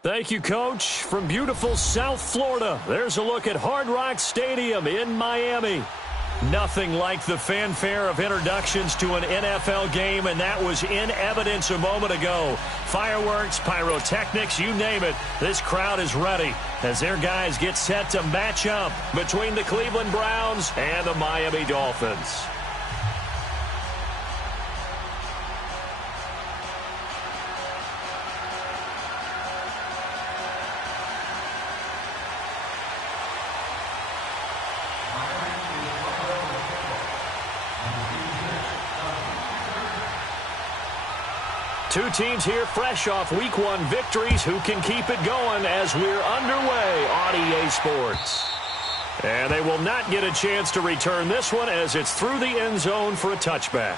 Thank you, Coach. From beautiful South Florida, there's a look at Hard Rock Stadium in Miami. Nothing like the fanfare of introductions to an NFL game, and that was in evidence a moment ago. Fireworks, pyrotechnics, you name it. This crowd is ready as their guys get set to match up between the Cleveland Browns and the Miami Dolphins. Two teams here fresh off Week 1 victories who can keep it going as we're underway on EA Sports. And they will not get a chance to return this one as it's through the end zone for a touchback.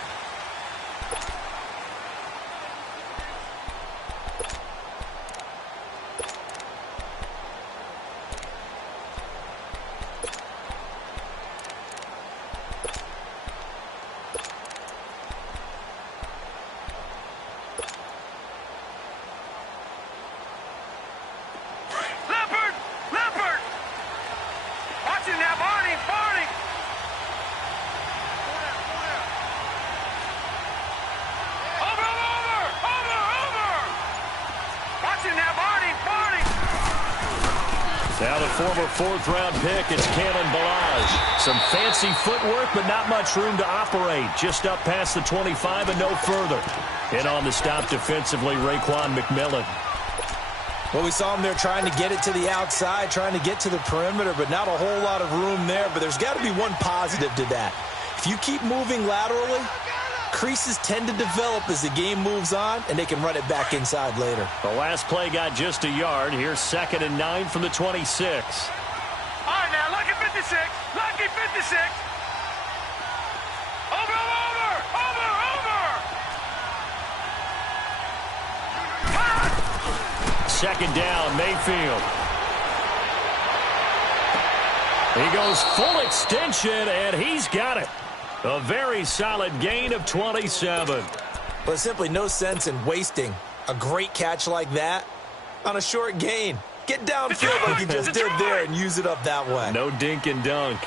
Now the former fourth-round pick, it's Kalen Ballage. Some fancy footwork, but not much room to operate. Just up past the 25 and no further. In on the stop defensively, Raekwon McMillan. Well, we saw him there trying to get it to the outside, trying to get to the perimeter, but not a whole lot of room there. But there's got to be one positive to that. If you keep moving laterally, creases tend to develop as the game moves on, and they can run it back inside later. The last play got just a yard. Here's 2nd and 9 from the 26. All right, now, lucky 56. Lucky 56. Over. 2nd down, Mayfield. He goes full extension, and he's got it. A very solid gain of 27. But simply no sense in wasting a great catch like that on a short gain. Get downfield like you just did there and use it up that way. No dink and dunk.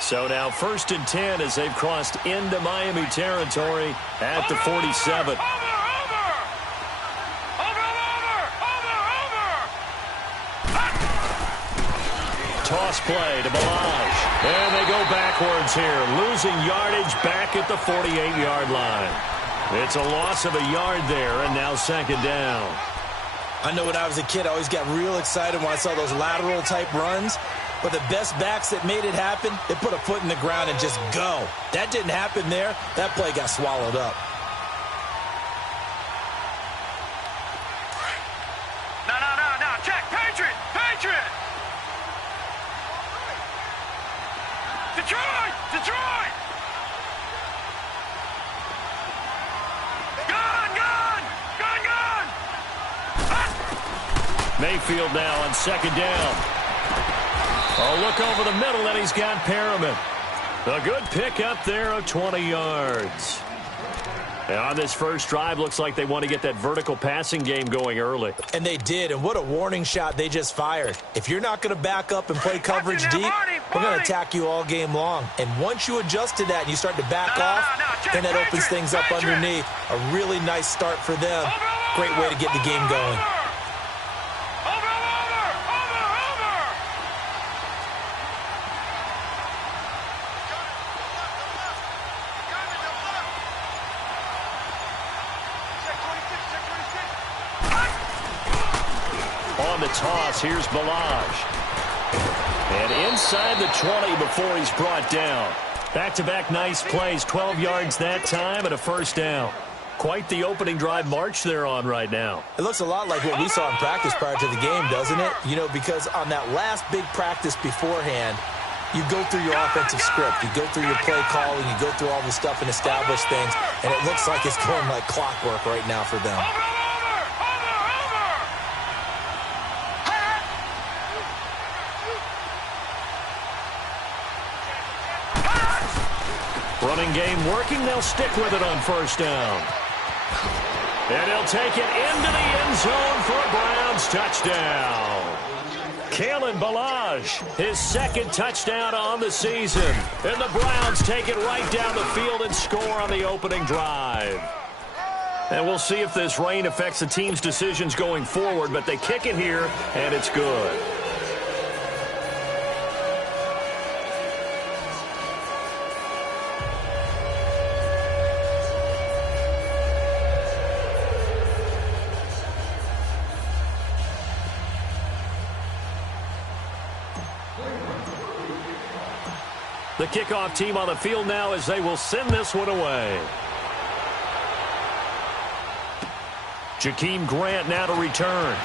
So now 1st and 10 as they've crossed into Miami territory at the 47. Toss play to Ballage. And they go backwards here, losing yardage back at the 48-yard line. It's a loss of a yard there, and now 2nd down. I know when I was a kid, I always got real excited when I saw those lateral-type runs. But the best backs that made it happen, they put a foot in the ground and just go. That didn't happen there. That play got swallowed up. No. Check. Patriot. Detroit! Gone! Mayfield now on 2nd down. Oh, look over the middle, and he's got Perriman. A good pick up there of 20 yards. And on this first drive, looks like they want to get that vertical passing game going early. And they did, and what a warning shot they just fired. If you're not going to back up and play coverage deep, we're going to attack you all game long. And once you adjust to that and you start to back off, then that opens things up underneath. A really nice start for them. Great way to get the game going. On the toss, here's Ballage. And inside the 20 before he's brought down. Back-to-back nice plays, 12 yards that time and a 1st down. Quite the opening drive march they're on right now. It looks a lot like what we saw in practice prior to the game, doesn't it? You know, because on that last big practice beforehand, you go through your offensive script. You go through your play calling. You go through all the stuff and establish things. And it looks like it's going like clockwork right now for them. Running game working. They'll stick with it on 1st down. And he'll take it into the end zone for a Browns touchdown. Kalen Ballage, his second touchdown on the season. And the Browns take it right down the field and score on the opening drive. And we'll see if this rain affects the team's decisions going forward, but they kick it here, and it's good. The kickoff team on the field now as they will send this one away. Jakeem Grant now to return.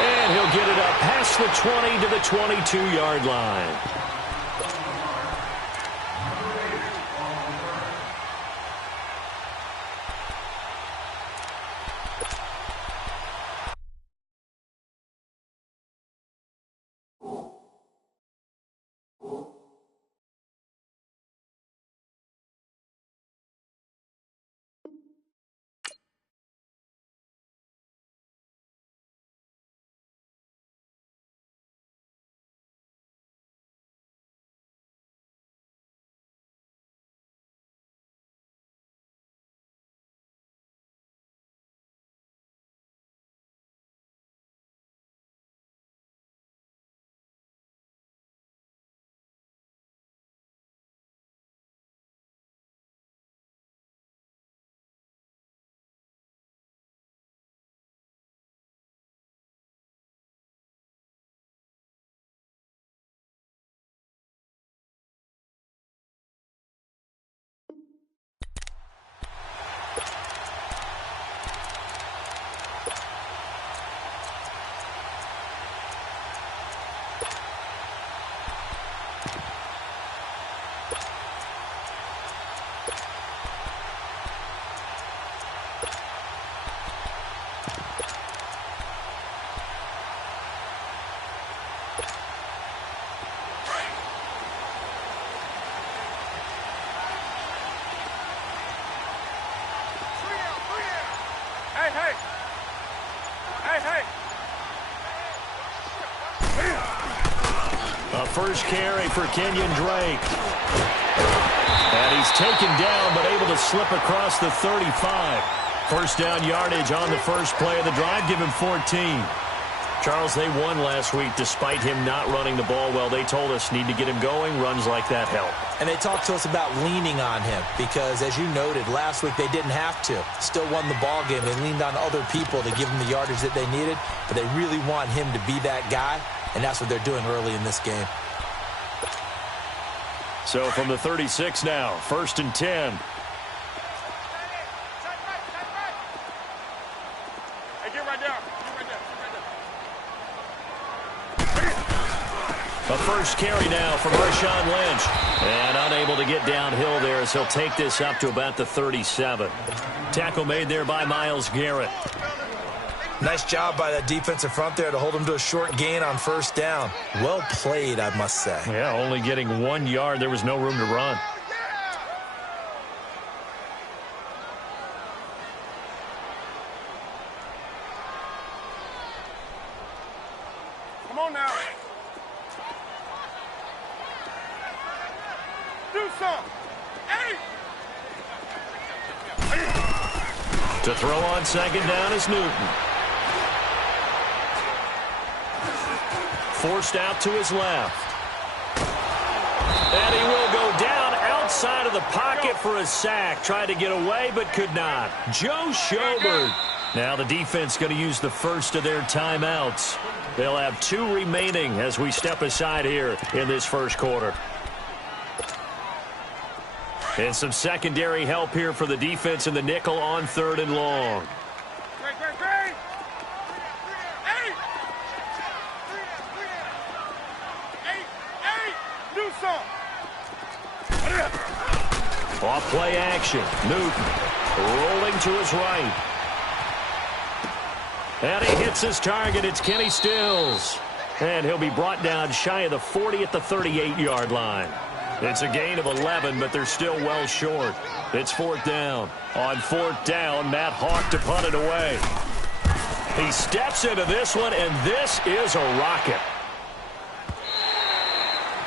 And he'll get it up past the 20 to the 22-yard line. A first carry for Kenyon Drake. And he's taken down but able to slip across the 35. First down yardage on the first play of the drive. Give him 14. Charles, they won last week despite him not running the ball well. They told us need to get him going. Runs like that help. And they talked to us about leaning on him because, as you noted, last week they didn't have to. Still won the ball game. They leaned on other people to give him the yardage that they needed, but they really want him to be that guy, and that's what they're doing early in this game. So from the 36 now, 1st and 10. A first carry now from Marshawn Lynch. And unable to get downhill there as he'll take this up to about the 37. Tackle made there by Myles Garrett. Nice job by that defensive front there to hold him to a short gain on first down. Well played, I must say. Yeah, only getting 1 yard. There was no room to run. Come on now. Do something. Hey! To throw on second down is Newton. Forced out to his left. And he will go down outside of the pocket for a sack. Tried to get away but could not. Joe Schobert. Now the defense going to use the first of their timeouts. They'll have 2 remaining as we step aside here in this first quarter. And some secondary help here for the defense in the nickel on 3rd and long. Off play action. Newton rolling to his right. And he hits his target. It's Kenny Stills. And he'll be brought down shy of the 40 at the 38-yard line. It's a gain of 11, but they're still well short. It's 4th down. On 4th down, Matt Hawk to punt it away. He steps into this one, and this is a rocket.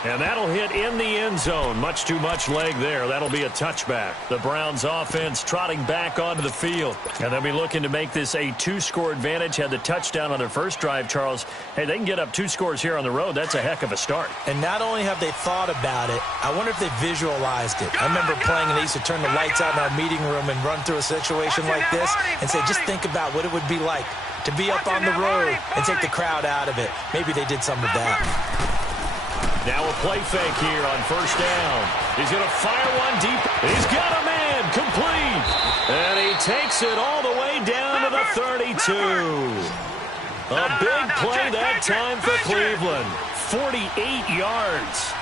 And that'll hit in the end zone. Much too much leg there. That'll be a touchback. The Browns offense trotting back onto the field. And they'll be looking to make this a 2-score advantage. Had the touchdown on their first drive, Charles. Hey, they can get up 2 scores here on the road. That's a heck of a start. And not only have they thought about it, I wonder if they visualized it. I remember playing and they used to turn the lights out in our meeting room and run through a situation like this and say, just think about what it would be like to be up on the road and take the crowd out of it. Maybe they did some of that. Now a play fake here on 1st down. He's going to fire one deep. He's got a man complete. And he takes it all the way down to the 32. A big play that time for Cleveland. 48 yards.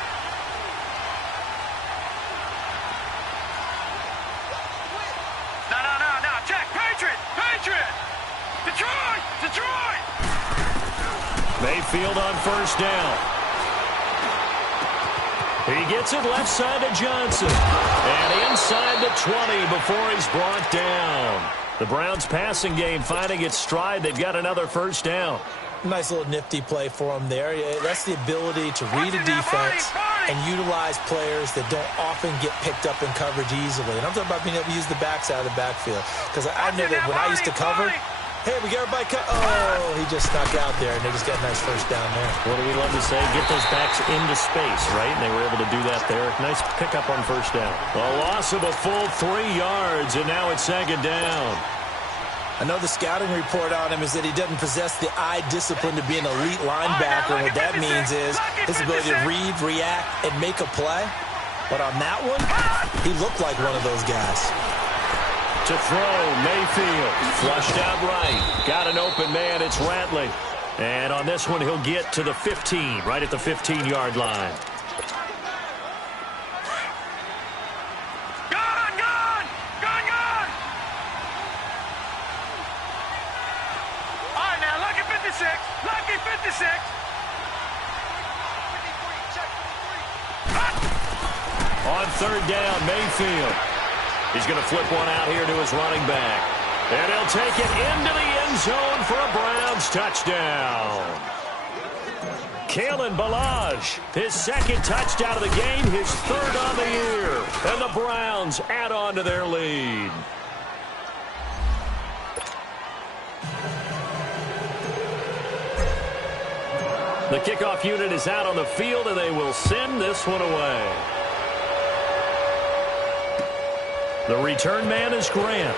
No. Check. Patriot. Detroit. Mayfield on 1st down. He gets it left side to Johnson. And inside the 20 before he's brought down. The Browns passing game finding its stride. They've got another 1st down. Nice little nifty play for him there. That's the ability to read a defense and utilize players that don't often get picked up in coverage easily. And I'm talking about being able to use the backside of the backfield. Because I know that when I used to cover, hey, we got everybody cut. Oh, he just snuck out there, and they just got a nice 1st down there. What do we love to say? Get those backs into space, right? And they were able to do that there. Nice pickup on 1st down. A loss of a full 3 yards, and now it's 2nd down. I know the scouting report on him is that he doesn't possess the eye discipline to be an elite linebacker. And what that means is his ability to read, react, and make a play. But on that one, he looked like one of those guys. To throw, Mayfield, flushed out right. Got an open man, it's Ratley. And on this one, he'll get to the 15, right at the 15-yard line. Gone! All right, now, lucky 56. On 3rd down, Mayfield. He's going to flip one out here to his running back. And he'll take it into the end zone for a Browns touchdown. Kalen Ballage, his 2nd touchdown of the game, his 3rd on the year. And the Browns add on to their lead. The kickoff unit is out on the field, and they will send this one away. The return man is Grant.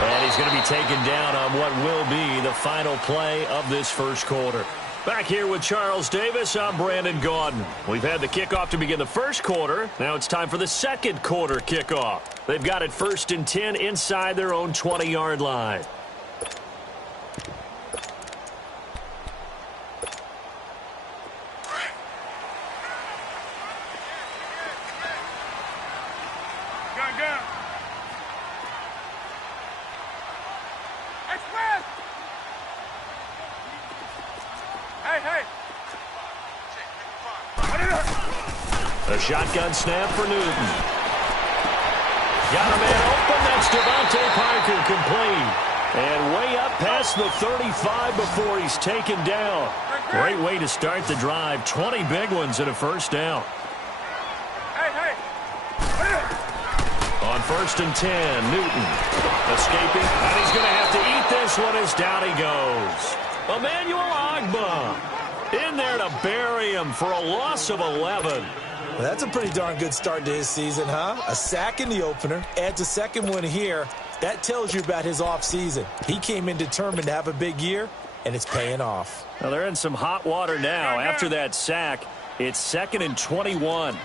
And he's going to be taken down on what will be the final play of this 1st quarter. Back here with Charles Davis, I'm Brandon Gaudin. We've had the kickoff to begin the 1st quarter. Now it's time for the 2nd quarter kickoff. They've got it 1st and 10 inside their own 20-yard line. A shotgun snap for Newton. Got a man open. That's Devontae Parker, complete. And way up past the 35 before he's taken down. Great way to start the drive. 20 big ones and a 1st down. On 1st and 10, Newton escaping. And he's going to have to eat this one as down he goes. Emmanuel Ogbah in there to bury him for a loss of 11. Well, that's a pretty darn good start to his season, huh? A sack in the opener, adds a 2nd one here. That tells you about his offseason. He came in determined to have a big year, and it's paying off. Well, they're in some hot water now. After that sack, it's 2nd and 21.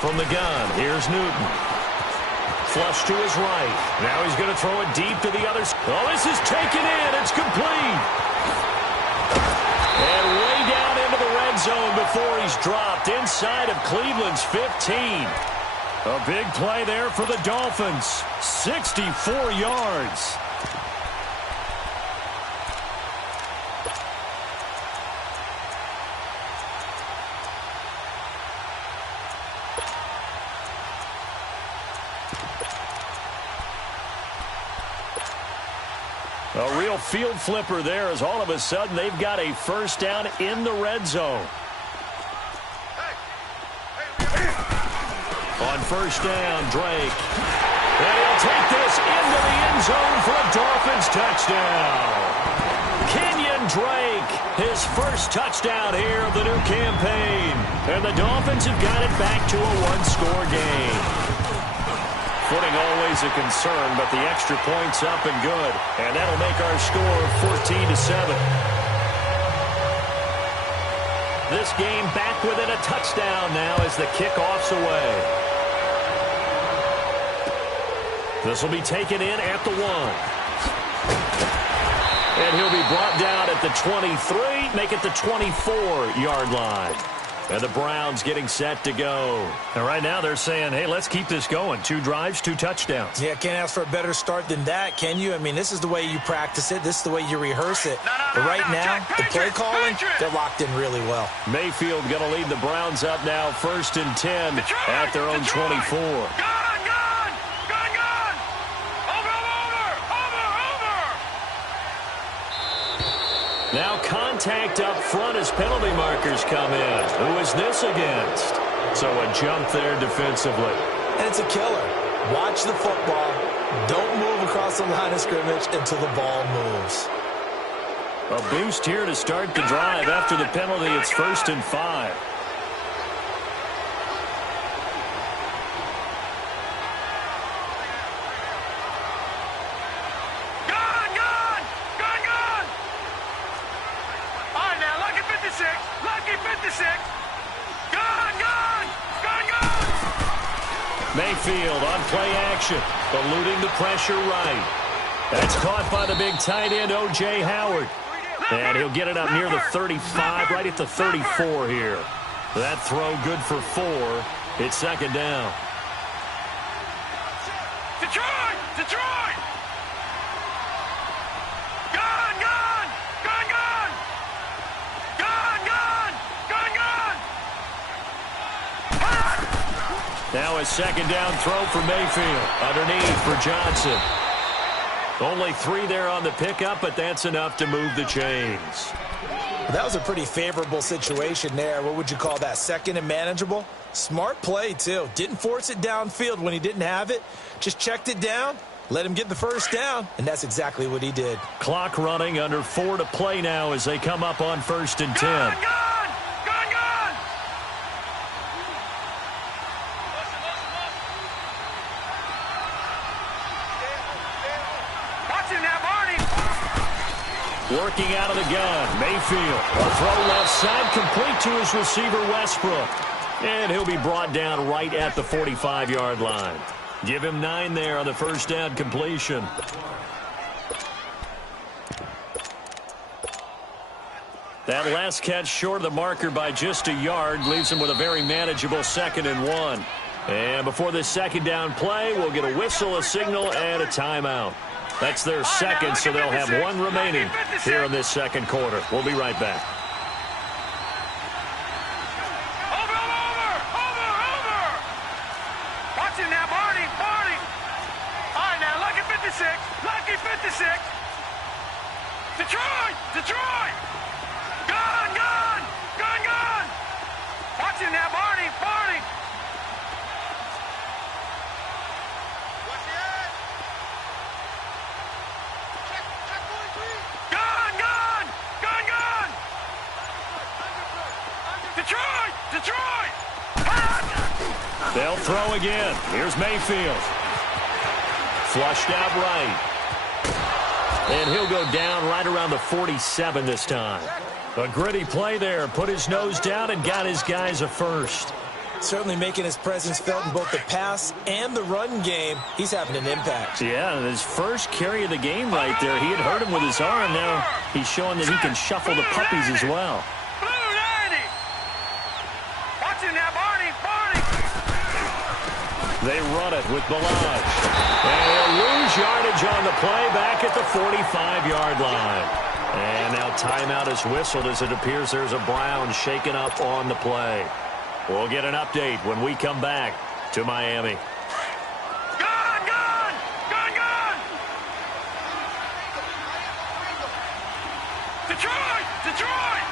From the gun, here's Newton. Flush to his right. Now he's going to throw it deep to the other side. Oh, this is taken in. It's complete. And way down into the red zone before he's dropped inside of Cleveland's 15. A big play there for the Dolphins. 64 yards. A real field flipper there as all of a sudden they've got a first down in the red zone. On first down, Drake. And he'll take this into the end zone for a Dolphins touchdown. Kenyon Drake, his first touchdown here of the new campaign. And the Dolphins have got it back to a one-score game. Footing always a concern, but the extra point's up and good. And that'll make our score 14-7. This game back within a touchdown now as the kickoff's away. This will be taken in at the 1. And he'll be brought down at the 23, make it the 24-yard line. And the Browns getting set to go. And right now they're saying, hey, let's keep this going. 2 drives, 2 touchdowns. Yeah, can't ask for a better start than that, can you? I mean, this is the way you practice it. This is the way you rehearse it. But right now, the play calling, they're locked in really well. Mayfield going to lead the Browns up now, 1st and 10 at their own 24. Now contact up front as penalty markers come in. Who is this against? So a jump there defensively. And it's a killer. Watch the football. Don't move across the line of scrimmage until the ball moves. A boost here to start the drive. After the penalty, it's 1st and 5. Mayfield on play action, eluding the pressure right. That's caught by the big tight end, O.J. Howard. And he'll get it up near the 35, right at the 34 here. That throw good for 4. It's 2nd down. Detroit! Detroit! Gone! Gone! Gone! Gone! Gone! Gone! Gone! Gone! Now a 2nd down throw for Mayfield. Underneath for Johnson. Only 3 there on the pickup, but that's enough to move the chains. That was a pretty favorable situation there. What would you call that? 2nd and manageable? Smart play, too. Didn't force it downfield when he didn't have it. Just checked it down, let him get the first down, and that's exactly what he did. Clock running, under 4 to play now as they come up on 1st and 10. Gone! Gone! Gone! Gone! Watch him now, Barney! Working out of the gun, Mayfield. A throw left side, complete to his receiver, Westbrook. And he'll be brought down right at the 45-yard line. Give him 9 there on the first down completion. That last catch short of the marker by just a yard leaves him with a very manageable 2nd and 1. And before this 2nd down play, we'll get a whistle, a signal, and a timeout. That's their 2nd, so they'll have 1 remaining here in this 2nd quarter. We'll be right back. Lucky 56. Detroit! Detroit! Gone! Gone! Gone! Gone! Watch him now, Barney! Barney! Gone! Gone! Gone! Gone! Detroit! Detroit! They'll throw again. Here's Mayfield. Flushed out right. And he'll go down right around the 47 this time. A gritty play there. Put his nose down and got his guys a first. Certainly making his presence felt in both the pass and the run game. He's having an impact. Yeah, his first carry of the game right there. He had hurt him with his arm. Now he's showing that he can shuffle the puppies as well. Blue 90! him now, Barney. Barney. They run it with Balaj. And they'll lose yardage on the play back at the 45-yard line. And now timeout is whistled as it appears there's a Brown shaken up on the play. We'll get an update when we come back to Miami. Gun, gun! Gun, gun! Detroit! Detroit!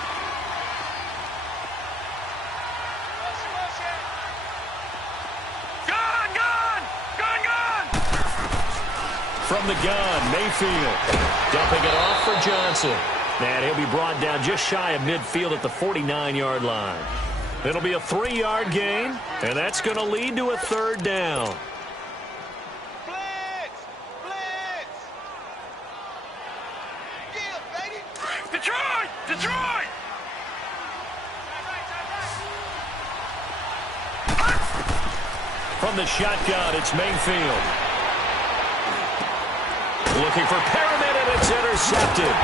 Gun, gun! Gun, gun! From the gun, Mayfield dumping it off for Johnson. And he'll be brought down just shy of midfield at the 49-yard line. It'll be a 3-yard gain, and that's going to lead to a third down. Blitz! Blitz! Yeah, baby! Detroit! Detroit! From the shotgun, it's Mayfield. Looking for Perriman, and it's intercepted.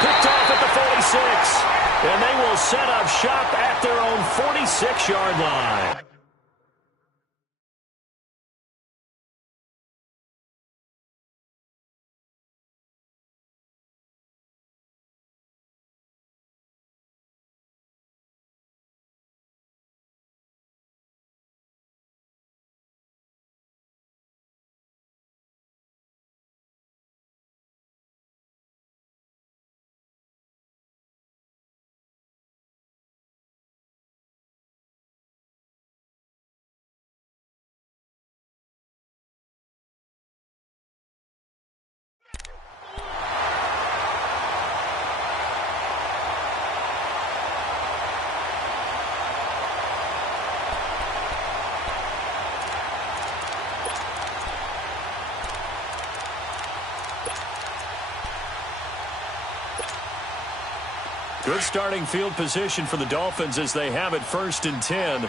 Picked off at the 46. And they will set up shop at their own 46-yard line. Good starting field position for the Dolphins as they have it 1st and 10.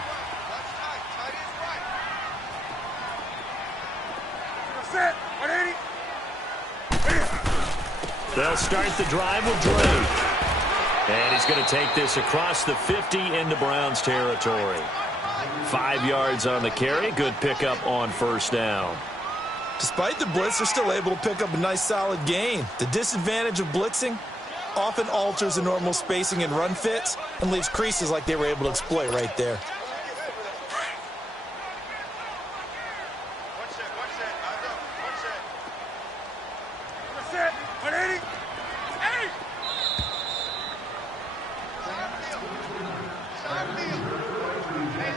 They'll start the drive with Drake. And he's going to take this across the 50 into Browns territory. 5 yards on the carry. Good pickup on 1st down. Despite the blitz, they're still able to pick up a nice solid gain. The disadvantage of blitzing often alters the normal spacing and run fits and leaves creases like they were able to exploit right there.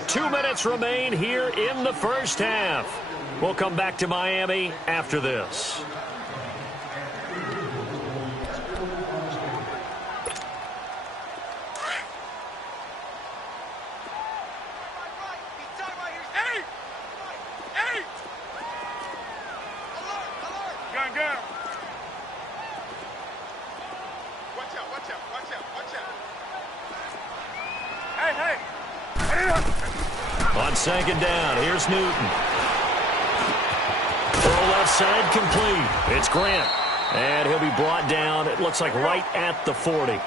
Two minutes remain here in the first half. We'll come back to Miami after this. On 2nd down, here's Newton. Throw left side complete. It's Grant. And he'll be brought down, it looks like right at the 40.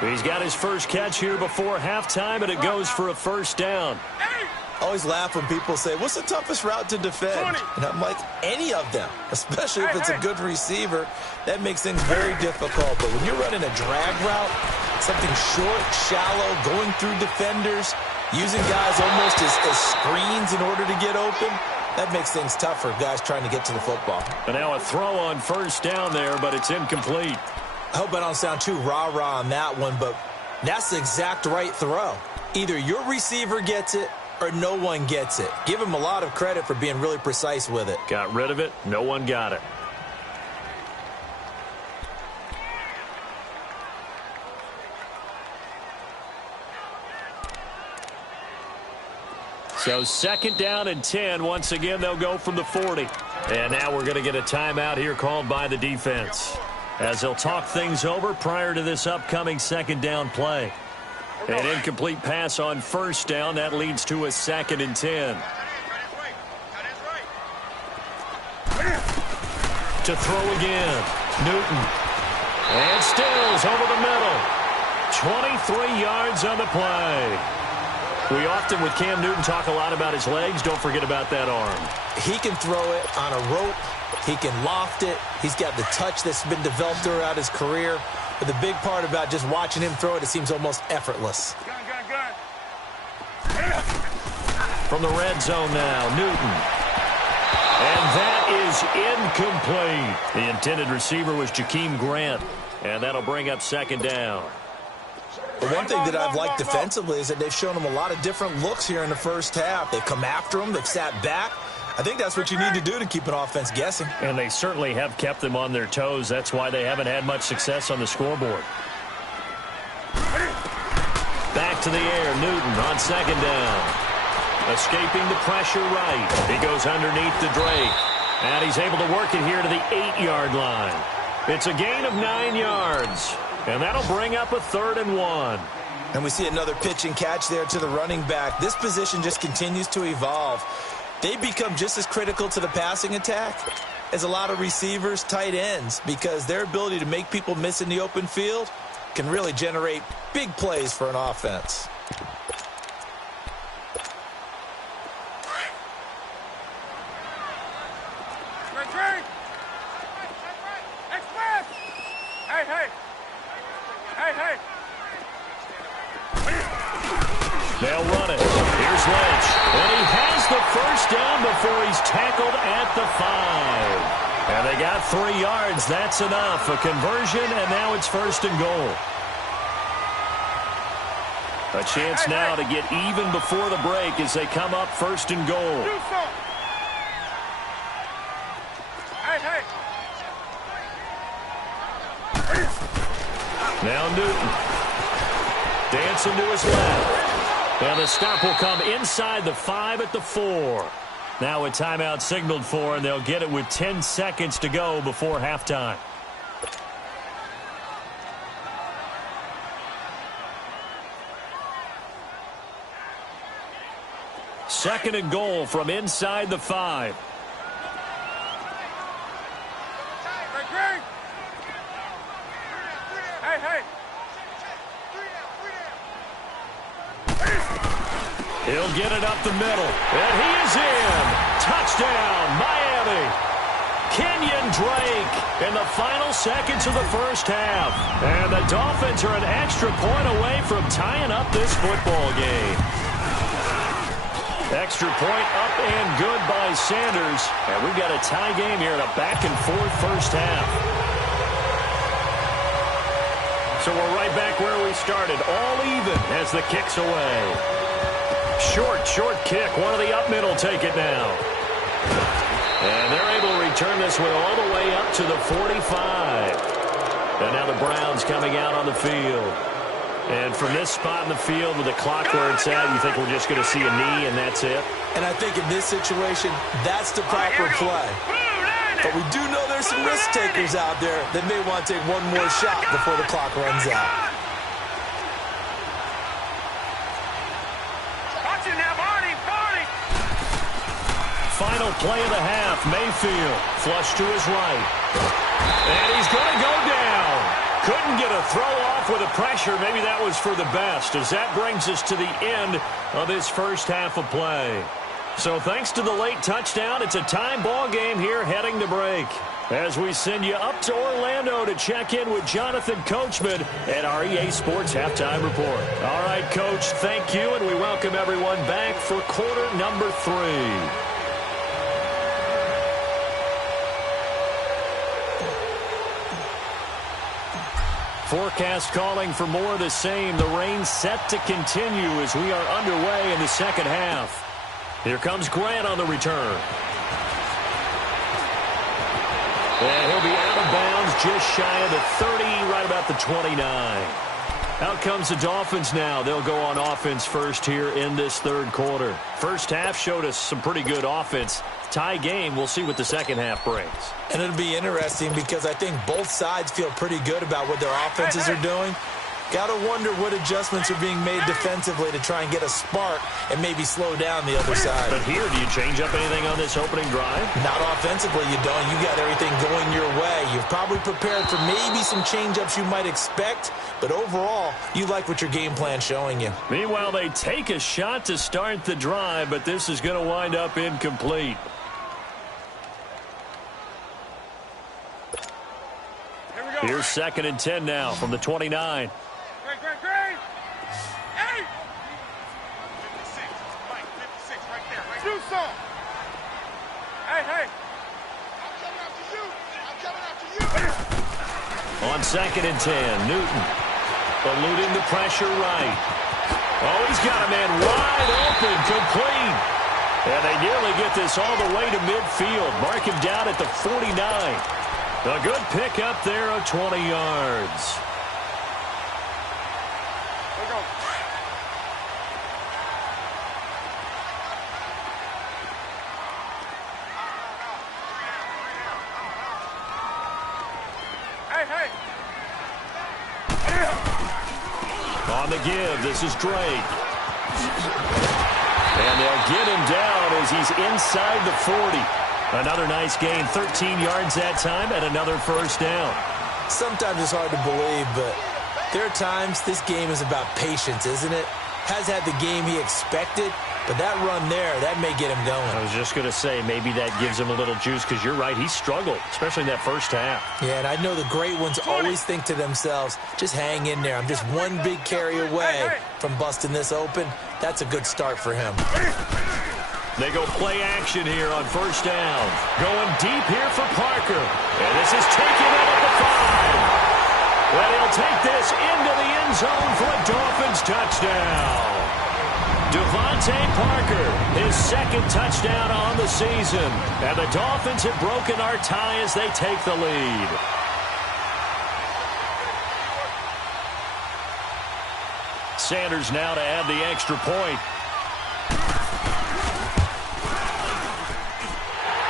He's got his first catch here before halftime, and it goes for a 1st down. I always laugh when people say, what's the toughest route to defend? And I'm like, any of them, especially if it's a good receiver. That makes things very difficult. But when you're running a drag route, something short, shallow, going through defenders, using guys almost as screens in order to get open, that makes things tough for guys trying to get to the football. And now a throw on 1st down there, but it's incomplete. I hope I don't sound too rah-rah on that one, but that's the exact right throw. Either your receiver gets it or no one gets it. Give him a lot of credit for being really precise with it. Got rid of it. No one got it. So 2nd down and 10. Once again, they'll go from the 40. And now we're going to get a timeout here called by the defense, as they'll talk things over prior to this upcoming 2nd down play. An incomplete pass on 1st down. That leads to a 2nd and 10. To throw again. Newton. And Stills over the middle. 23 yards on the play. We often, with Cam Newton, talk a lot about his legs. Don't forget about that arm. He can throw it on a rope. He can loft it. He's got the touch that's been developed throughout his career. But the big part about just watching him throw it, it seems almost effortless. From the red zone now, Newton. And that is incomplete. The intended receiver was Jakeem Grant. And that'll bring up second down. The one thing that I've liked defensively is that they've shown him a lot of different looks here in the first half. They've come after him. They've sat back. I think that's what you need to do to keep an offense guessing. And they certainly have kept them on their toes. That's why they haven't had much success on the scoreboard. Back to the air, Newton on second down. Escaping the pressure right. He goes underneath to Drake. And he's able to work it here to the 8-yard line. It's a gain of 9 yards. And that'll bring up a 3rd and 1. And we see another pitch and catch there to the running back. This position just continues to evolve. They become just as critical to the passing attack as a lot of receivers, tight ends, because their ability to make people miss in the open field can really generate big plays for an offense. They'll run it. Here's Lynch. And he has the first down before he's tackled at the 5. And they got 3 yards. That's enough. A conversion, and now it's 1st and goal. A chance now to get even before the break as they come up 1st and goal. Now Newton. Dancing to his left. And the stop will come inside the 5 at the 4. Now a timeout signaled for, and they'll get it with 10 seconds to go before halftime. Second and goal from inside the 5. He'll get it up the middle. And he is in. Touchdown, Miami. Kenyon Drake in the final seconds of the first half. And the Dolphins are an extra point away from tying up this football game. Extra point up and good by Sanders. And we've got a tie game here in a back-and-forth first half. So we're right back where we started. All even as the kick's away. Short kick. One of the up middle take it now. And they're able to return this one all the way up to the 45. And now the Browns coming out on the field. And from this spot in the field with the clock where it's at, you think we're just going to see a knee and that's it? And I think in this situation, that's the proper play. But we do know there's some risk takers out there that may want to take one more shot before the clock runs out. Final play of the half. Mayfield flush to his right. And he's going to go down. Couldn't get a throw off with the pressure. Maybe that was for the best, as that brings us to the end of this first half of play. So thanks to the late touchdown, it's a tie ball game here heading to break. As we send you up to Orlando to check in with Jonathan Coachman at our EA Sports Halftime Report. All right, Coach, thank you, and we welcome everyone back for quarter number 3. Forecast calling for more of the same. The rain set to continue as we are underway in the second half. Here comes Grant on the return. And he'll be out of bounds just shy of the 30, right about the 29. Out comes the Dolphins now. They'll go on offense first here in this third quarter. First half showed us some pretty good offense. Tie game, we'll see what the second half brings. And it'll be interesting because I think both sides feel pretty good about what their offenses are doing. Got to wonder what adjustments are being made defensively to try and get a spark and maybe slow down the other side. But here, do you change up anything on this opening drive? Not offensively, you don't. You got everything going your way. You've probably prepared for maybe some change-ups you might expect, but overall, you like what your game plan's showing you. Meanwhile, they take a shot to start the drive, but this is going to wind up incomplete. Here's 2nd and 10 now from the 29. Great. Hey! 56. Mike, 56 right there. Do some. Hey. I'm coming after you. On 2nd and 10, Newton eluding the pressure right. Oh, he's got a man wide open, complete. And they nearly get this all the way to midfield. Mark him down at the 49. A good pick up there of 20 yards. Hey. On the give, this is Drake. And they'll get him down as he's inside the 40. Another nice gain, 13 yards that time, and another first down. Sometimes it's hard to believe, but there are times this game is about patience, isn't it? Has had the game he expected, but that run there, that may get him going. I was just going to say, maybe that gives him a little juice, because you're right, he struggled, especially in that first half. Yeah, and I know the great ones always think to themselves, just hang in there. I'm just one big carry away from busting this open. That's a good start for him. They go play action here on first down. Going deep here for Parker. And this is taken in at the 5. Well, he'll take this into the end zone for a Dolphins touchdown. Devontae Parker, his 2nd touchdown on the season. And the Dolphins have broken our tie as they take the lead. Sanders now to add the extra point.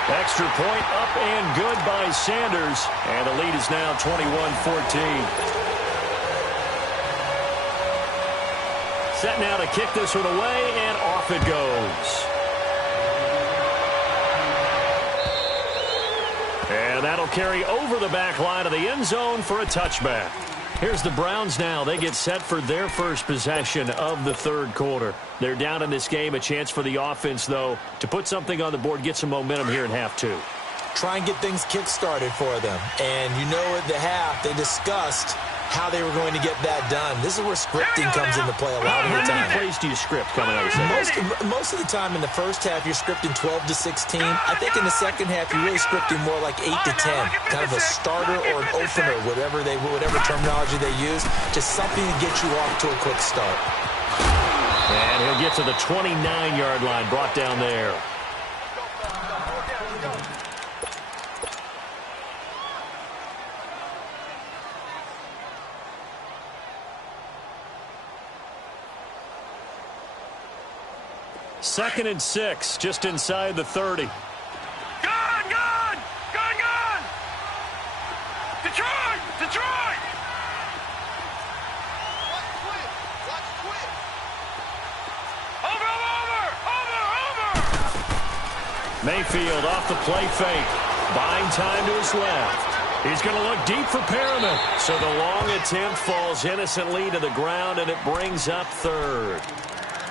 Extra point up and good by Sanders. And the lead is now 21-14. Set now to kick this one away, and off it goes. And that'll carry over the back line of the end zone for a touchback. Here's the Browns now. They get set for their first possession of the third quarter. They're down in this game. A chance for the offense, though, to put something on the board, get some momentum here in half 2. Try and get things kick-started for them. And you know at the half, they discussed how they were going to get that done. This is where scripting comes into play a lot of the time. How many plays do you script coming out of the second? Most of the time in the first half, you're scripting 12 to 16. I think in the second half, you're really scripting more like 8 to 10. Kind of a starter or an opener, whatever terminology they use. Just something to get you off to a quick start. And he'll get to the 29-yard line, brought down there. Second and 6, just inside the 30. Gone! Detroit! Watch quick! Over! Mayfield off the play fake. Buying time to his left. He's going to look deep for Perriman. So the long attempt falls innocently to the ground, and it brings up 3rd.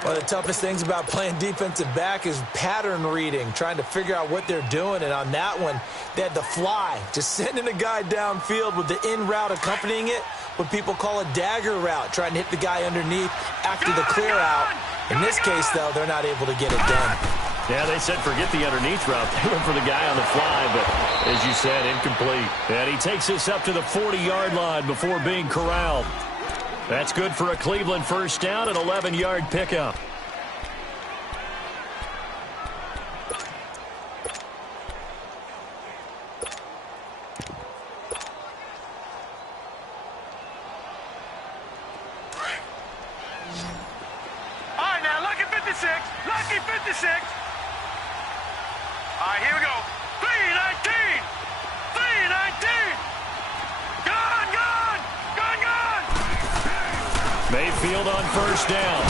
One of the toughest things about playing defensive back is pattern reading, trying to figure out what they're doing. And on that one, they had the fly, just sending a guy downfield with the in route accompanying it, what people call a dagger route, trying to hit the guy underneath after the clear out. In this case, though, they're not able to get it done. Yeah, they said forget the underneath route. They went for the guy on the fly, but as you said, incomplete. And he takes this up to the 40-yard line before being corralled. That's good for a Cleveland first down, an 11-yard pickup. All right, now, lucky 56. Lucky 56. All right, here we go. 319. 319. Gone. Mayfield on first down.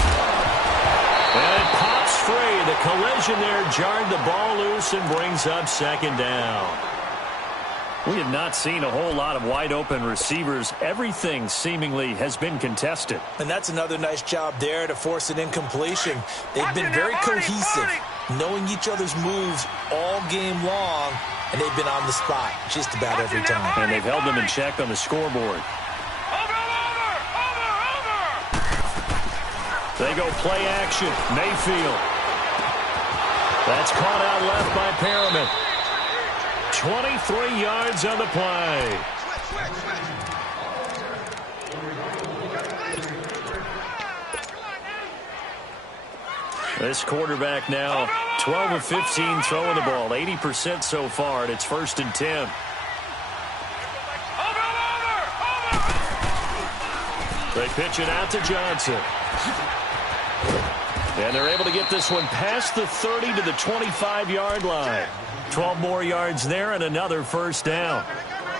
And it pops free. The collision there jarred the ball loose and brings up second down. We have not seen a whole lot of wide-open receivers. Everything seemingly has been contested. And that's another nice job there to force an incompletion. They've been very cohesive, knowing each other's moves all game long, and they've been on the spot just about every time. And they've held them in check on the scoreboard. They go play action. Mayfield. That's caught out left by Perriman. 23 yards on the play. This quarterback now 12 of 15 throwing the ball, 80% so far, and it's 1st and 10. They pitch it out to Johnson. And they're able to get this one past the 30 to the 25-yard line. 12 more yards there and another first down.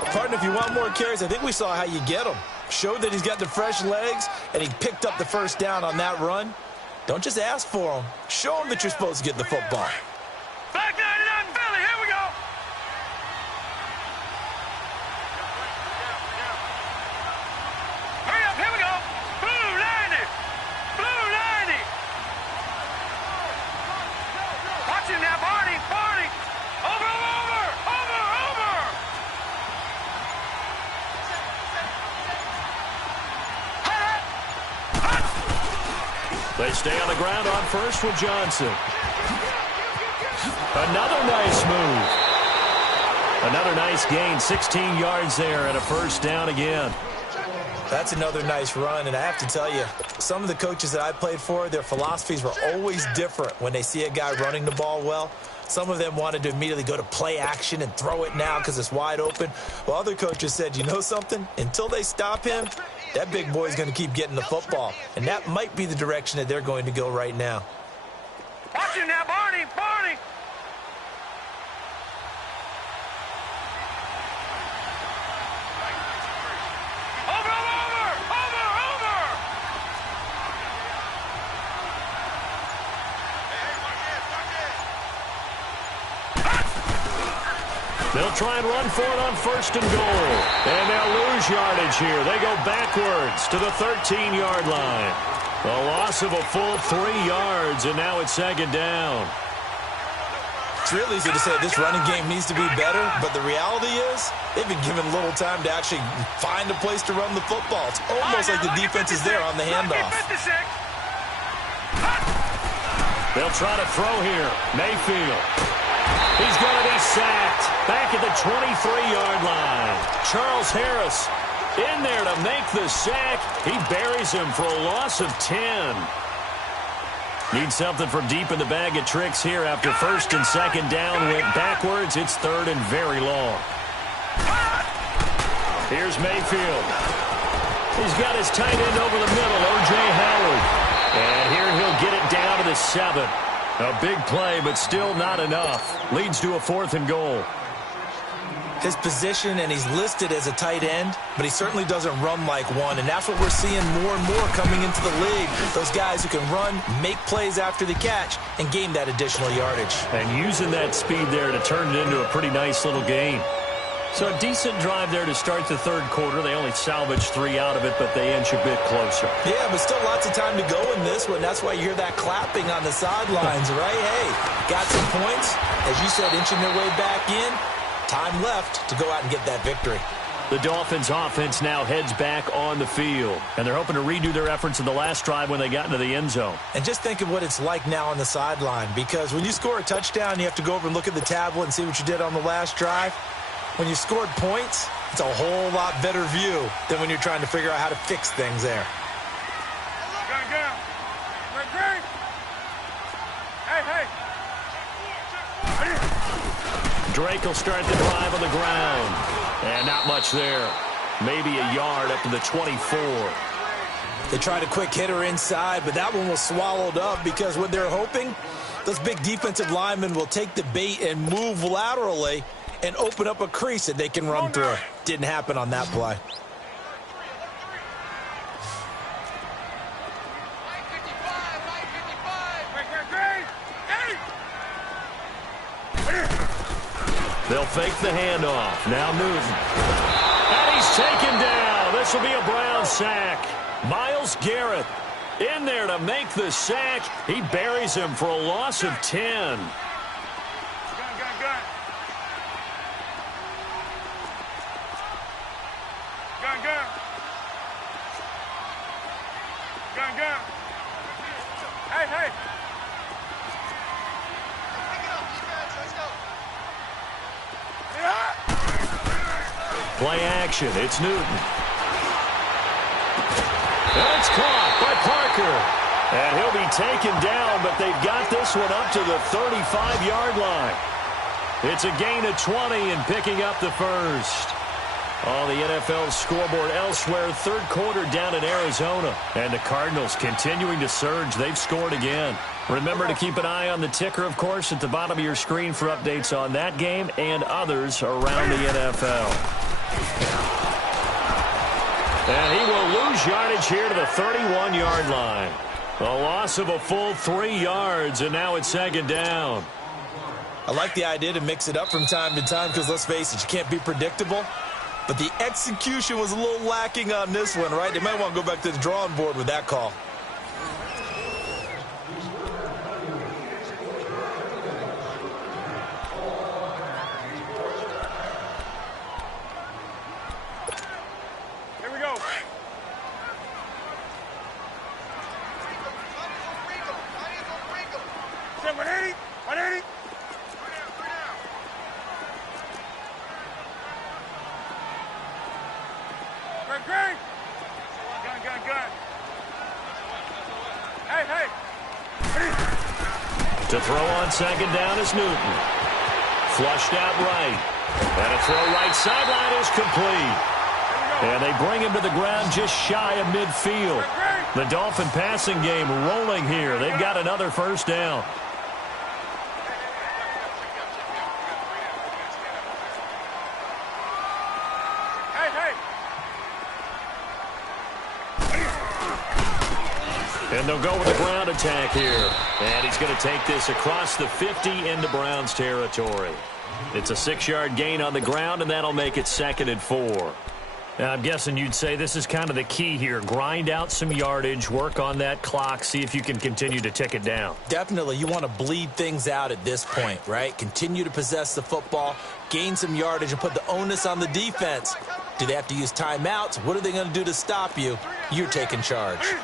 Partner, if you want more carries, I think we saw how you get him. Showed that he's got the fresh legs, and he picked up the first down on that run. Don't just ask for him. Show him that you're supposed to get the football. Back 99 Philly, here we go. Hurry up, here we go. Blue 90. Blue 90. Watch him now, Barney. Barney. Over. They stay on the ground on first with Johnson. Another nice move. Another nice gain, 16 yards there and a first down again. That's another nice run, and I have to tell you, some of the coaches that I played for, their philosophies were always different when they see a guy running the ball well. Some of them wanted to immediately go to play action and throw it now because it's wide open. While other coaches said, you know something? Until they stop him, that big boy is going to keep getting the football. And that might be the direction that they're going to go right now. Watch him now, Barney. Barney. They'll try and run for it on first and goal. And they'll lose yardage here. They go backwards to the 13-yard line. A loss of a full 3 yards, and now it's second down. It's real easy to say this running game needs to be better, but the reality is they've been given little time to actually find a place to run the football. It's almost like the defense is there on the handoff. They'll try to throw here. Mayfield. He's going to be sacked back at the 23-yard line. Charles Harris in there to make the sack. He buries him for a loss of 10. Need something from deep in the bag of tricks here after first and second down went backwards. It's third and very long. Here's Mayfield. He's got his tight end over the middle, O.J. Howard. And here he'll get it down to the 7. A big play, but still not enough. Leads to a 4th and goal. His position, and he's listed as a tight end, but he certainly doesn't run like one, and that's what we're seeing more and more coming into the league. Those guys who can run, make plays after the catch, and gain that additional yardage. And using that speed there to turn it into a pretty nice little game. So a decent drive there to start the third quarter. They only salvaged 3 out of it, but they inch a bit closer. Yeah, but still lots of time to go in this one. That's why you hear that clapping on the sidelines, right? Hey, got some points. As you said, inching their way back in. Time left to go out and get that victory. The Dolphins offense now heads back on the field, and they're hoping to redo their efforts in the last drive when they got into the end zone. And just think of what it's like now on the sideline, because when you score a touchdown, you have to go over and look at the tablet and see what you did on the last drive. When you scored points, it's a whole lot better view than when you're trying to figure out how to fix things there. Drake will start the drive on the ground. And not much there. Maybe a yard up to the 24. They tried a quick hitter inside, but that one was swallowed up because what they're hoping, those big defensive linemen will take the bait and move laterally and open up a crease that they can run through. Didn't happen on that play. They'll fake the handoff. Now Newton. And he's taken down. This will be a Brown sack. Myles Garrett in there to make the sack. He buries him for a loss of 10. Hey. Play action. It's Newton. And it's caught by Parker. And he'll be taken down, but they've got this one up to the 35-yard line. It's a gain of 20 and picking up the first. On the NFL scoreboard elsewhere, third quarter down in Arizona. And the Cardinals continuing to surge. They've scored again. Remember to keep an eye on the ticker, of course, at the bottom of your screen for updates on that game and others around the NFL. And he will lose yardage here to the 31-yard line. A loss of a full 3 yards, and now it's second down. I like the idea to mix it up from time to time because, let's face it, you can't be predictable. But the execution was a little lacking on this one, right? They might want to go back to the drawing board with that call. Here we go. Set 180. 180. Great. Gun. Hey. To throw on second down is Newton. Flushed out right. And a throw right sideline is complete. And they bring him to the ground just shy of midfield. The Dolphin passing game rolling here. They've got another first down. And they'll go with the ground attack here. And he's going to take this across the 50 into Browns territory. It's a 6-yard gain on the ground, and that'll make it 2nd and 4. Now, I'm guessing you'd say this is kind of the key here. Grind out some yardage, work on that clock, see if you can continue to tick it down. Definitely. You want to bleed things out at this point, right? Continue to possess the football, gain some yardage, and put the onus on the defense. Do they have to use timeouts? What are they going to do to stop you? You're taking charge.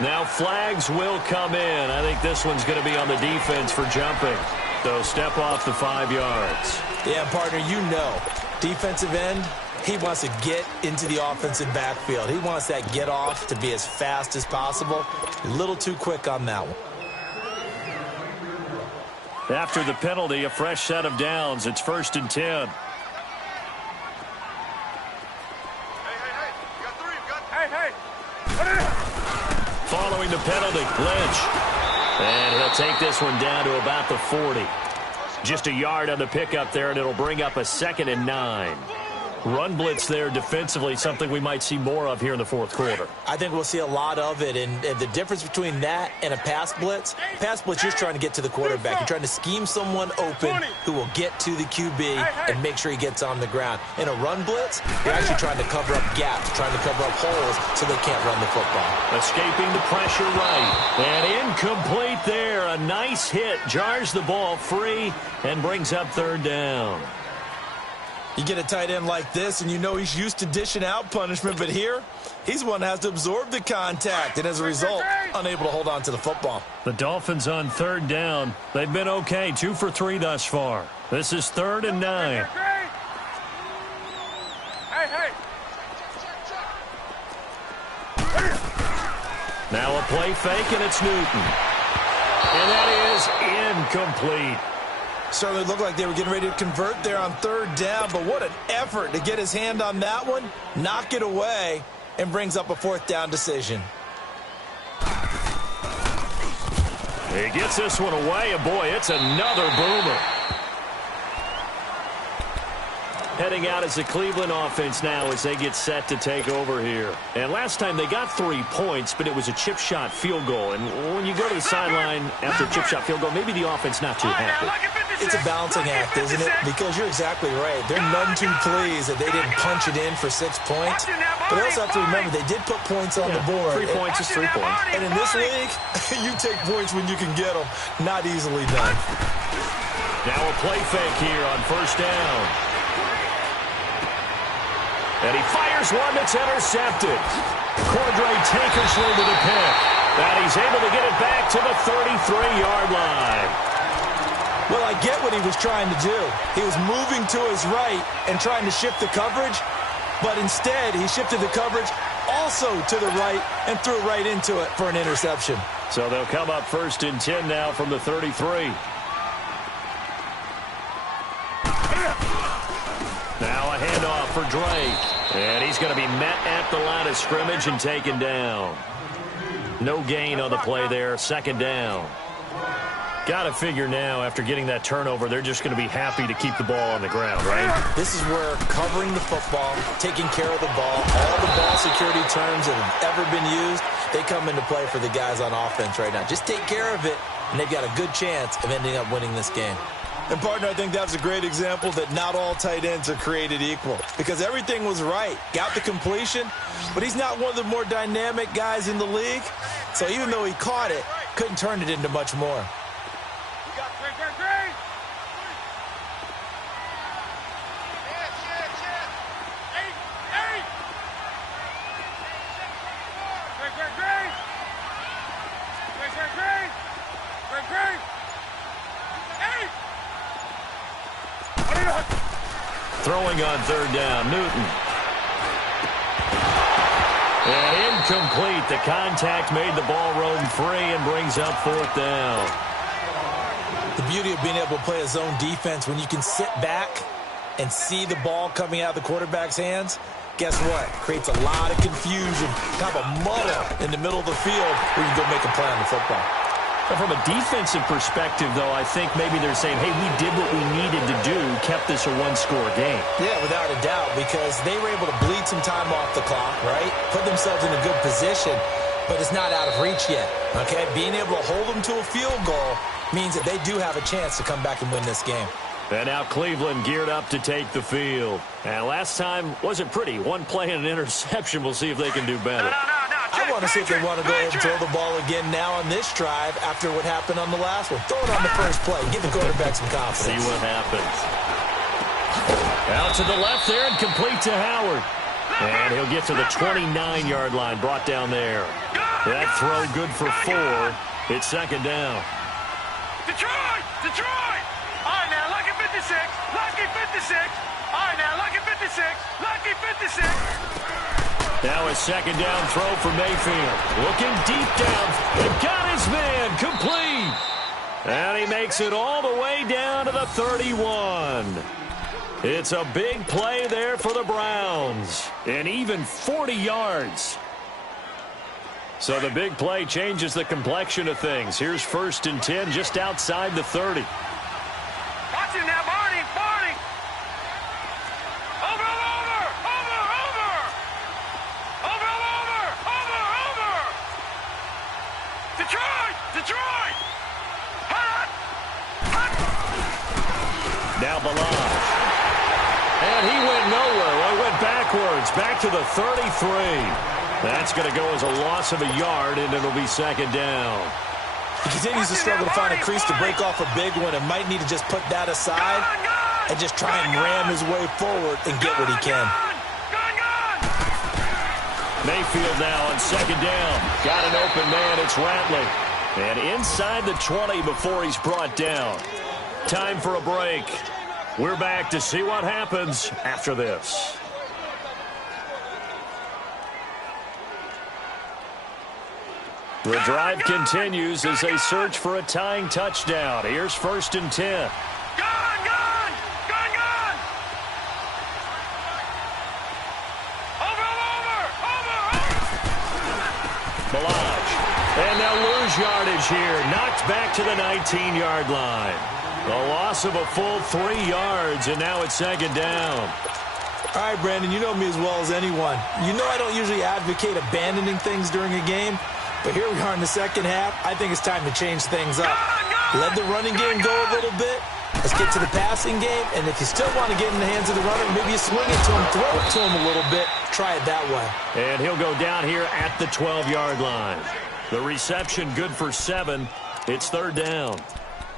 Now flags will come in. I think this one's going to be on the defense for jumping. So step off the 5 yards. Yeah, partner, you know, defensive end, he wants to get into the offensive backfield. He wants that get off to be as fast as possible. A little too quick on that one. After the penalty, a fresh set of downs. It's 1st and 10. Following the penalty, Lynch. And he'll take this one down to about the 40. Just a yard on the pickup there, and it'll bring up a 2nd and 9. Run blitz there defensively, something we might see more of here in the 4th quarter. I think we'll see a lot of it, and the difference between that and a pass blitz, you're just trying to get to the quarterback. You're trying to scheme someone open who will get to the QB and make sure he gets on the ground. In a run blitz, you're actually trying to cover up gaps, trying to cover up holes so they can't run the football. Escaping the pressure right, and incomplete there. A nice hit, jars the ball free, and brings up 3rd down. You get a tight end like this, and you know he's used to dishing out punishment, but here, he's one that has to absorb the contact, and as a result, unable to hold on to the football. The Dolphins on 3rd down. They've been okay, 2 for 3 thus far. This is 3rd and 9. Now a play fake, and it's Newton. And that is incomplete. Certainly looked like they were getting ready to convert there on 3rd down, but what an effort to get his hand on that one, knock it away, and brings up a 4th down decision. He gets this one away, and boy, it's another boomer. Heading out as the Cleveland offense now as they get set to take over here. And last time they got 3 points, but it was a chip shot field goal. And when you go to the sideline after a chip shot field goal, maybe the offense not too happy. It's a balancing act, isn't it? Because you're exactly right. They're none too pleased that they didn't punch it in for 6 points. But they also have to remember they did put points on the board. 3 points is 3 points. And in this league, you take points when you can get them. Not easily done. Now a play fake here on first down. And he fires one that's intercepted. Cordray Tankersley to the pick. And he's able to get it back to the 33-yard line. Well, I get what he was trying to do. He was moving to his right and trying to shift the coverage, but instead he shifted the coverage also to the right and threw right into it for an interception. So they'll come up first and 10 now from the 33. Now a handoff for Drake. And he's going to be met at the line of scrimmage and taken down. No gain on the play there. Second down. Got to figure now, after getting that turnover, they're just going to be happy to keep the ball on the ground, right? This is where covering the football, taking care of the ball, all the ball security terms that have ever been used, they come into play for the guys on offense right now. Just take care of it, and they've got a good chance of ending up winning this game. And, partner, I think that was a great example that not all tight ends are created equal, because everything was right. Got the completion, but he's not one of the more dynamic guys in the league. So even though he caught it, couldn't turn it into much more. Throwing on third down, Newton. And incomplete. The contact made the ball roam free and brings up fourth down. The beauty of being able to play a zone defense when you can sit back and see the ball coming out of the quarterback's hands, guess what? Creates a lot of confusion, kind of a muddle in the middle of the field where you go make a play on the football. But from a defensive perspective, though, I think maybe they're saying, hey, we did what we needed to do, kept this a one-score game. Yeah, without a doubt, because they were able to bleed some time off the clock, right? Put themselves in a good position, but it's not out of reach yet, okay? Being able to hold them to a field goal means that they do have a chance to come back and win this game. And now Cleveland geared up to take the field. And last time wasn't pretty. One play and an interception. We'll see if they can do better. I want to see if they want to go ahead and throw the ball again now on this drive after what happened on the last one. Throw it on the first play. Give the quarterback some confidence. See what happens. Out to the left there and complete to Howard. And he'll get to the 29-yard line, brought down there. That throw good for 4. It's second down. Detroit! Detroit! All right, now, lucky 56. Lucky 56. All right, now, lucky 56. Lucky 56. Now a second down throw for Mayfield. Looking deep down. And got his man complete. And he makes it all the way down to the 31. It's a big play there for the Browns. And even 40 yards. So the big play changes the complexion of things. Here's first and 10 just outside the 30. Watch him now, Barney. Barney. Over, over, over, over. Over, over, over, over. Detroit, Detroit. Hot, hot. Now Balaj. And he went nowhere. Well, he went backwards. Back to the 33. That's going to go as a loss of a yard, and it'll be second down. He continues to struggle to find a crease to break off a big one and might need to just put that aside and just try and ram his way forward and get what he can. Mayfield now on second down. Got an open man. It's Ratley. And inside the 20 before he's brought down. Time for a break. We're back to see what happens after this. The drive continues as they search for a tying touchdown. Here's first and 10. Gone, gone, gone, gone. Over, over, over, over. Balaj. And they'll lose yardage here. Knocked back to the 19-yard line. A loss of a full 3 yards, and now it's second down. All right, Brandon, you know me as well as anyone. You know I don't usually advocate abandoning things during a game. But here we are in the second half. I think it's time to change things up. Let the running game go a little bit Let's get to the passing game, and if you still want to get in the hands of the runner, maybe you swing it to him, throw it to him a little bit, try it that way. And he'll go down here at the 12-yard line. The reception good for 7. It's third down.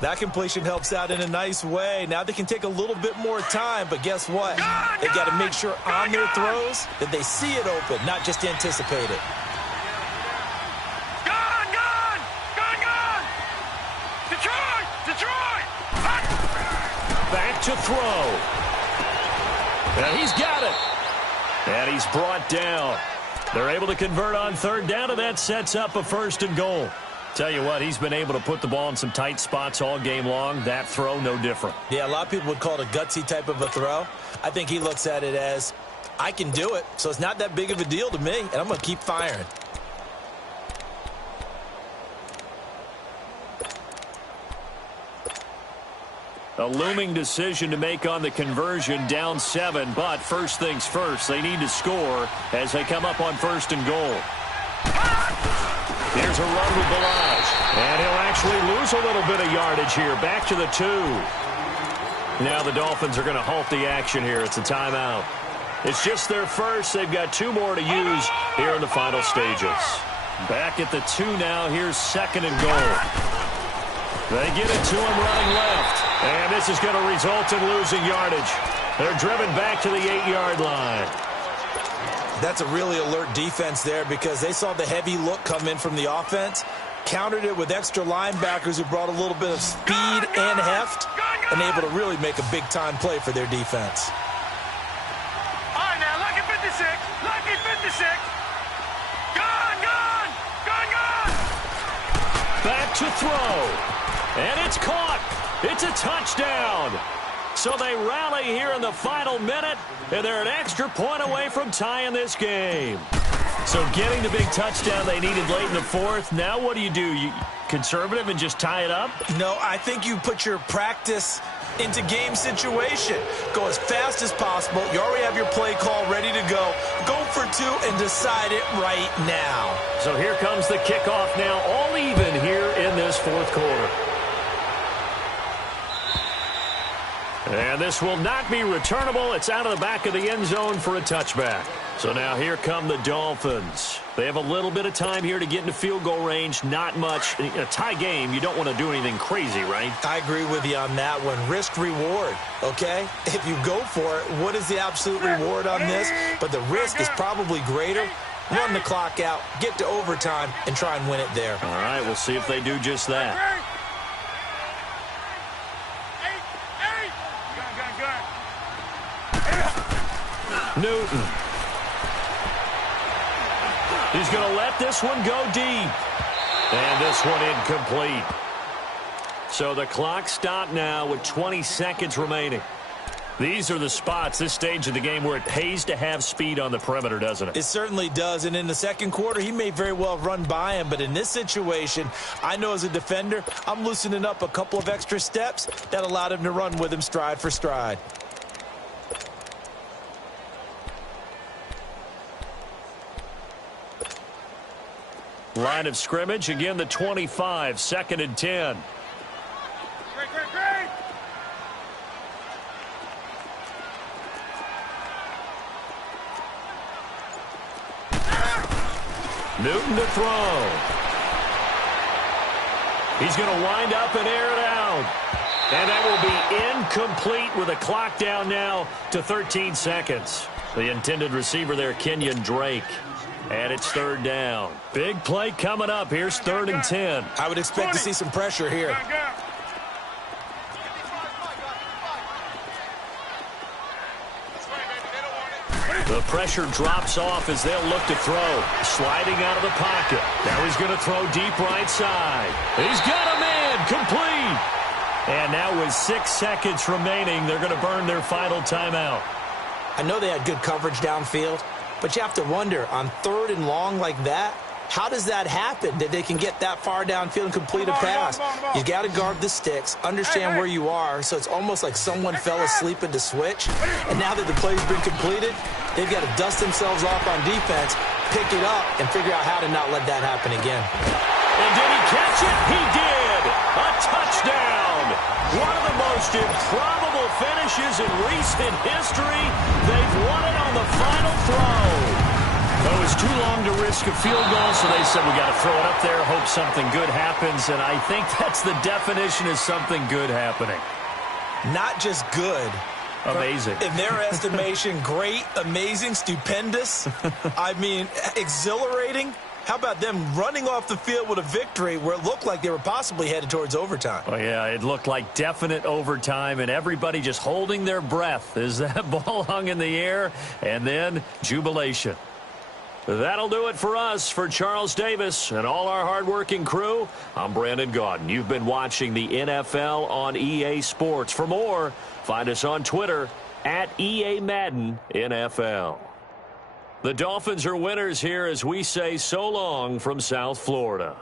That completion helps out in a nice way. Now they can take a little bit more time, but guess what? They got to make sure on their throws that they see it open, not just anticipate it. Back to throw. And he's got it. And he's brought down. They're able to convert on third down, and that sets up a 1st and goal. Tell you what, he's been able to put the ball in some tight spots all game long. That throw, no different. Yeah, a lot of people would call it a gutsy type of a throw. I think he looks at it as, I can do it, so it's not that big of a deal to me, and I'm going to keep firing. A looming decision to make on the conversion, down 7, but first things first, they need to score as they come up on 1st and goal. Here's a run with Balaj, and he'll actually lose a little bit of yardage here, back to the 2. Now the Dolphins are going to halt the action here. It's a timeout. It's just their first. They've got 2 more to use here in the final stages. Back at the 2 now. Here's 2nd and goal. They get it to him running left. And this is going to result in losing yardage. They're driven back to the 8-yard line. That's a really alert defense there because they saw the heavy look come in from the offense, countered it with extra linebackers who brought a little bit of speed and heft, and able to really make a big-time play for their defense. All right, now, lucky 56, lucky 56. Gone, gone, gone, gone. Back to throw. And it's caught. It's a touchdown. So they rally here in the final minute, and they're an extra point away from tying this game. So getting the big touchdown they needed late in the 4th. Now what do? You conservative and just tie it up? No, I think you put your practice into game situation. Go as fast as possible. You already have your play call ready to go. Go for 2 and decide it right now. So here comes the kickoff now, all even here in this 4th quarter. And this will not be returnable. It's out of the back of the end zone for a touchback. So now here come the Dolphins. They have a little bit of time here to get into field goal range. Not much. In a tie game, you don't want to do anything crazy, right? I agree with you on that one. Risk reward, okay? If you go for it, what is the absolute reward on this? But the risk is probably greater. Run the clock out, get to overtime, and try and win it there. All right, we'll see if they do just that. Newton. He's going to let this one go deep. And this one incomplete. So the clock stopped now with 20 seconds remaining. These are the spots, this stage of the game, where it pays to have speed on the perimeter, doesn't it? It certainly does, and in the 2nd quarter, he may very well run by him, but in this situation, I know as a defender, I'm loosening up a couple of extra steps that allowed him to run with him stride for stride. Line of scrimmage, again the 25, 2nd and 10. Great. Newton to throw. He's going to wind up and air it out. And that will be incomplete with a clock down now to 13 seconds. The intended receiver there, Kenyon Drake. And it's 3rd down. Big play coming up. Here's 3rd and 10. I would expect to see some pressure here. The pressure drops off as they'll look to throw. Sliding out of the pocket. Now he's going to throw deep right side. He's got a man. Complete. And now with 6 seconds remaining, they're going to burn their final timeout. I know they had good coverage downfield, but you have to wonder, on 3rd and long like that, how does that happen that they can get that far downfield and complete a pass? You got to guard the sticks, understand where you are, so it's almost like someone fell asleep at the switch, and now that the play's been completed, they've got to dust themselves off on defense, pick it up, and figure out how to not let that happen again. And did he catch it? He did! A touchdown! One of the most most improbable finishes in recent history. They've won it on the final throw. Well, it was too long to risk a field goal, so they said we got to throw it up there, hope something good happens, and I think that's the definition of something good happening. Not just good. Amazing. In their estimation, great, amazing, stupendous. I mean, exhilarating. How about them running off the field with a victory where it looked like they were possibly headed towards overtime? Oh, yeah, it looked like definite overtime, and everybody just holding their breath as that ball hung in the air, and then jubilation. That'll do it for us. For Charles Davis and all our hardworking crew, I'm Brandon Gaudin. You've been watching the NFL on EA Sports. For more, find us on Twitter at EA Madden NFL. The Dolphins are winners here as we say so long from South Florida.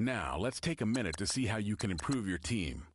Now, let's take a minute to see how you can improve your team.